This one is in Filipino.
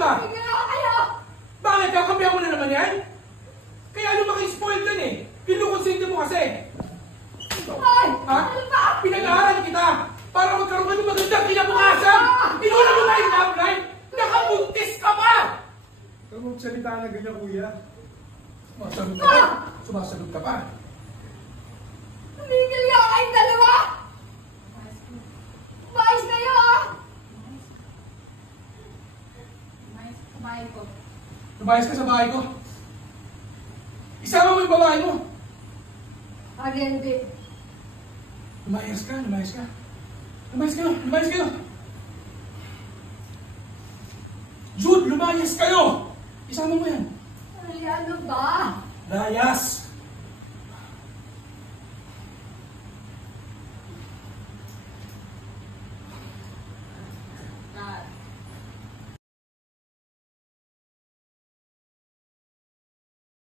ba? Tumigil nga kayo! Bakit? Kakampihan mo na naman yan? Kaya lumaki-spoiled yan eh. Kinukonsente mo kasi. Ay! Ha? Ano ba? Pinag-aaral kita para magkaroon ka ng magandang kinabukasan. Inulan mo na yung love life. Nakabuntis ka pa! Huwag mong salita na ganyan, kuya. Sumasagot ka pa. Sumasagot ka pa. Tumigil nga kayong dalawa! Umayos kayo ah! Kumain ko. Lumayas ka sa bahay ko. Isama mo yung babae mo. Hindi. Lumayas ka, lumayas ka. Lumayas kayo, lumayas kayo. Jude, lumayas kayo! Isama mo yan. Ay, ano ba? Layas!